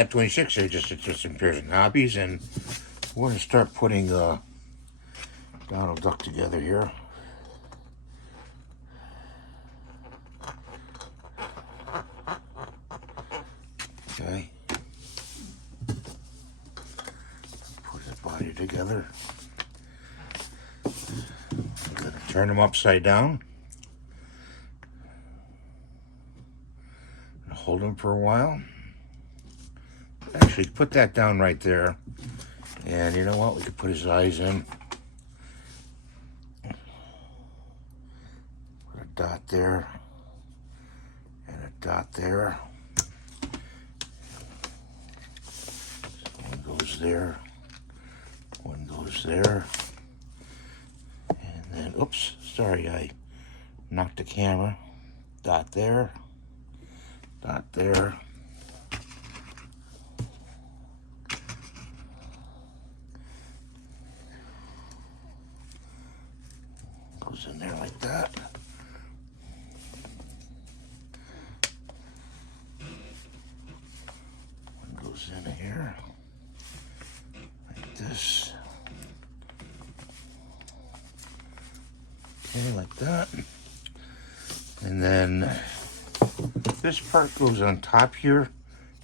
At 26, they're just some pairs and hobbies, and we're going to start putting Donald Duck together here. Okay. Put his body together. I'm going to turn him upside down. Hold him for a while. Actually, put that down right there. And you know what? We could put his eyes in. Put a dot there. And a dot there. One goes there. One goes there. And then, oops, sorry, I knocked the camera. Dot there. Dot there. Goes in there like that. One goes in here. Like this. Okay, like that. And then this part goes on top here.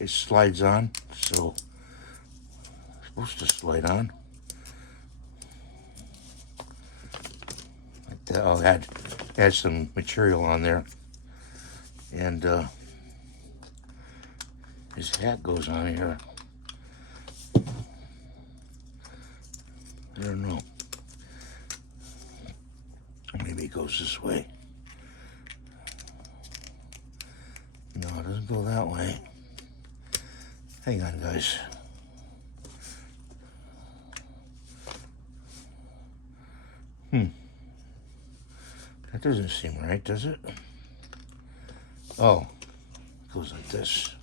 It slides on, so it's supposed to slide on. Like that. I'll add some material on there. And his hat goes on here. I don't know. Maybe it goes this way. No, it doesn't go that way. Hang on, guys. That doesn't seem right, does it? Oh, it goes like this.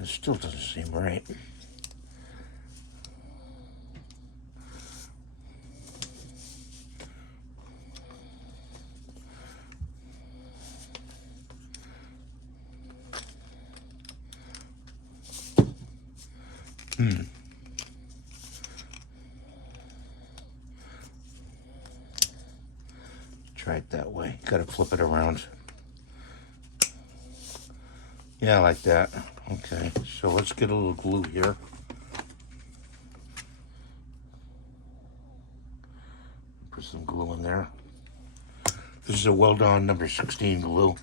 It still doesn't seem right. Try it that way. Gotta flip it around. Yeah, like that. Okay, so let's get a little glue here. Put some glue in there. This is a well-done number 16 glue.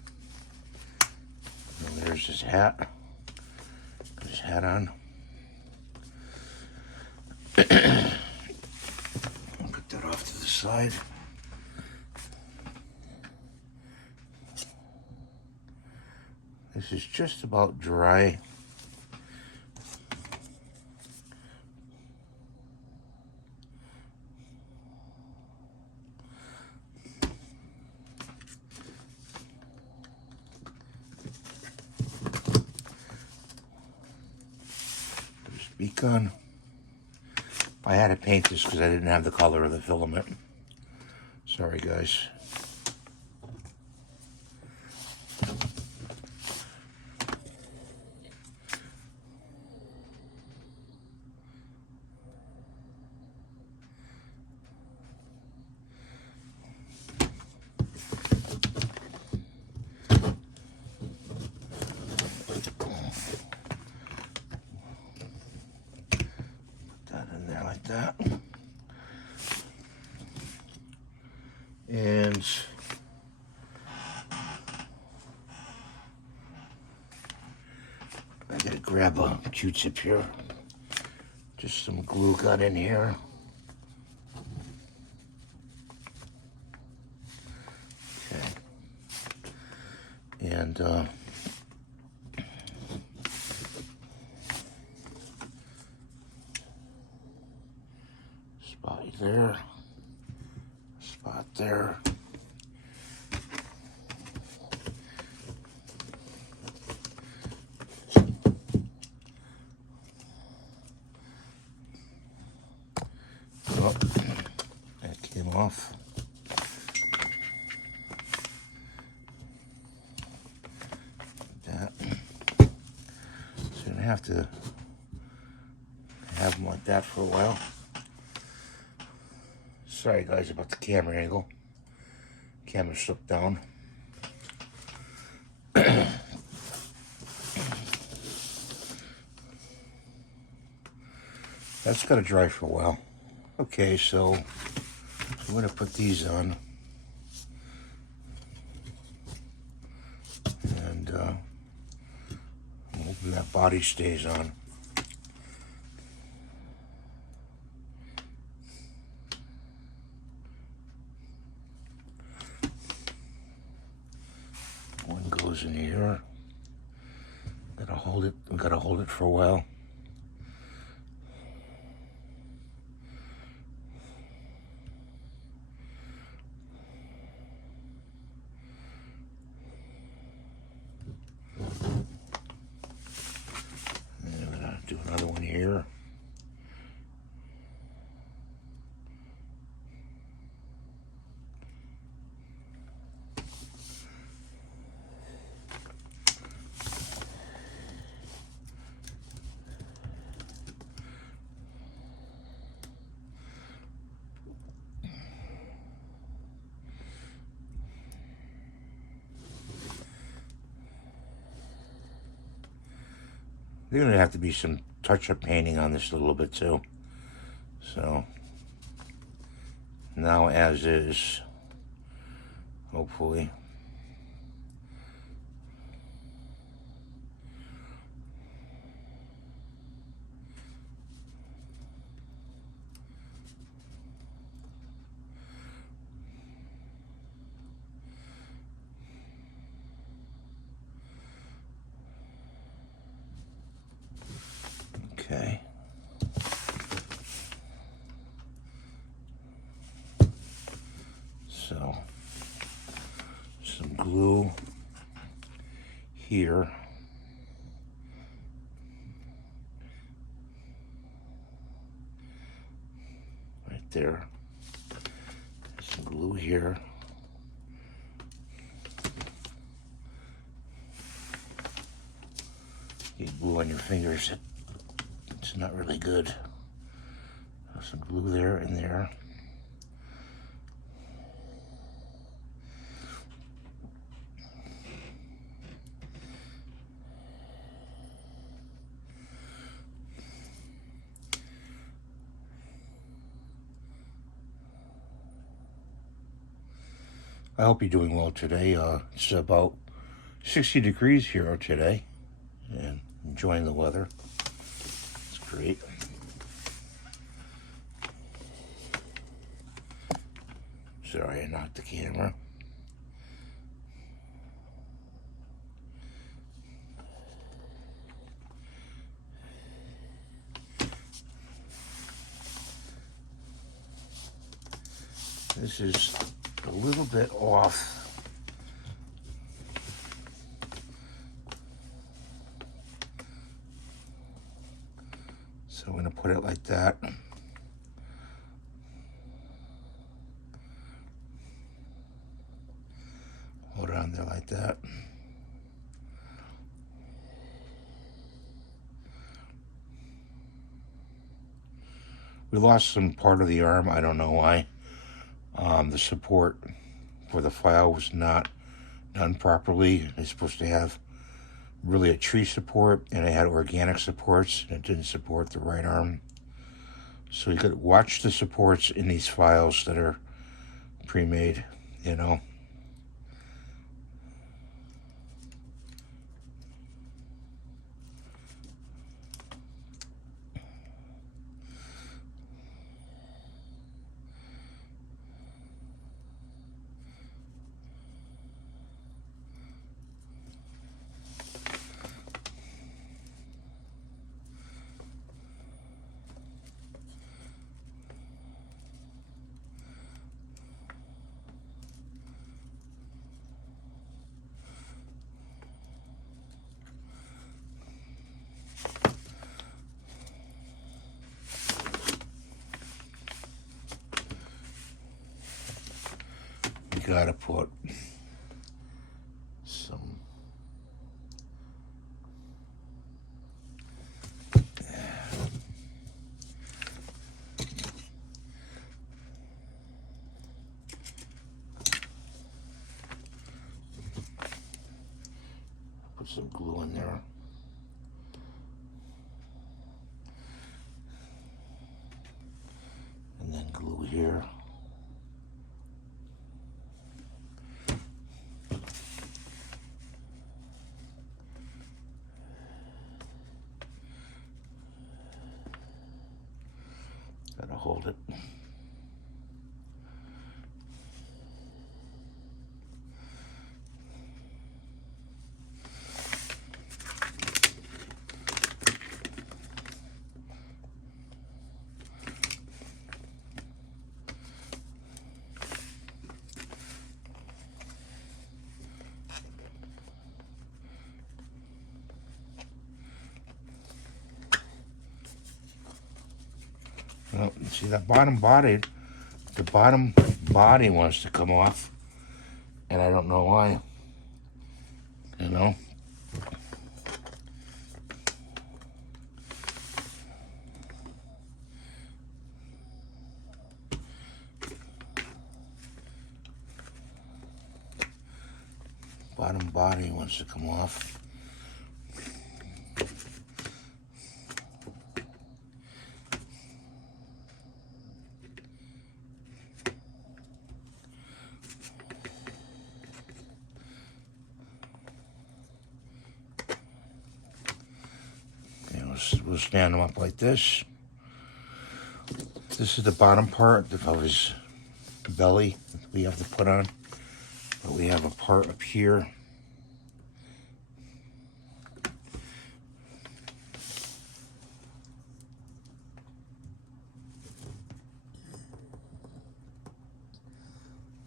And there's his hat. Put his hat on. Put that off to the side. This is just about dry. There's beacon. I had to paint this because I didn't have the color of the filament. Sorry, guys. Like that. And I gotta grab a Q-tip here. Just some glue got in here. Okay. And spot there, spot there. That came off. That. So I'm gonna have to have them like that for a while. Sorry guys about the camera angle. Camera slipped down. That's got to dry for a while. Okay, so I'm going to put these on. And I'm hoping that body stays on. One goes in here. Gotta hold it for a while. Do another one here. There's gonna have to be some touch-up painting on this a little bit too. So now as is, hopefully. Okay. So, some glue here. Right there. Some glue here. Get glue on your fingers. It's not really good. Some glue there and there. I hope you're doing well today. It's about 60 degrees here today, and enjoying the weather. It's great. Sorry, I knocked the camera. This is a little bit off. So I'm going to put it like that. Hold it on there like that. We lost some part of the arm. I don't know why. The support for the file was not done properly. It's supposed to have really a tree support, and it had organic supports, and it didn't support the right arm. So you could watch the supports in these files that are pre-made, you know. gotta put some some glue in there. And then glue here. Gotta hold it. Well, see that bottom body, the bottom body wants to come off, and I don't know why, you know. Bottom body wants to come off. We'll stand them up like this. This is the bottom part of his belly we have to put on. But we have a part up here.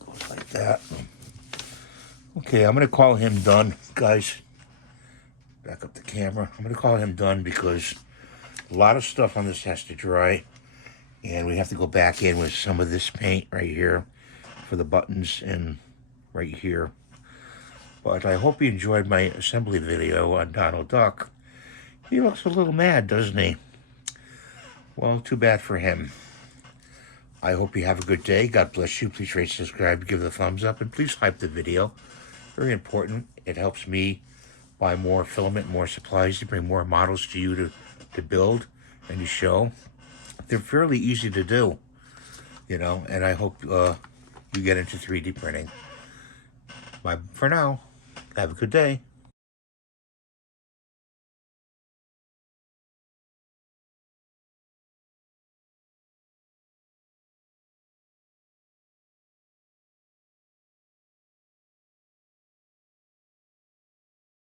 Goes like that. Okay, I'm gonna call him done, guys. Back up the camera. I'm gonna call him done because a lot of stuff on this has to dry, and we have to go back in with some of this paint right here for the buttons and right here. But I hope you enjoyed my assembly video on Donald Duck. He looks a little mad, doesn't he? Well, too bad for him. I hope you have a good day. God bless you. Please rate, subscribe, give it a thumbs up, and please hype the video. Very important. It helps me buy more filament, more supplies to bring more models to you to build and to show. They're fairly easy to do, you know, and I hope you get into 3D printing. Bye for now. Have a good day.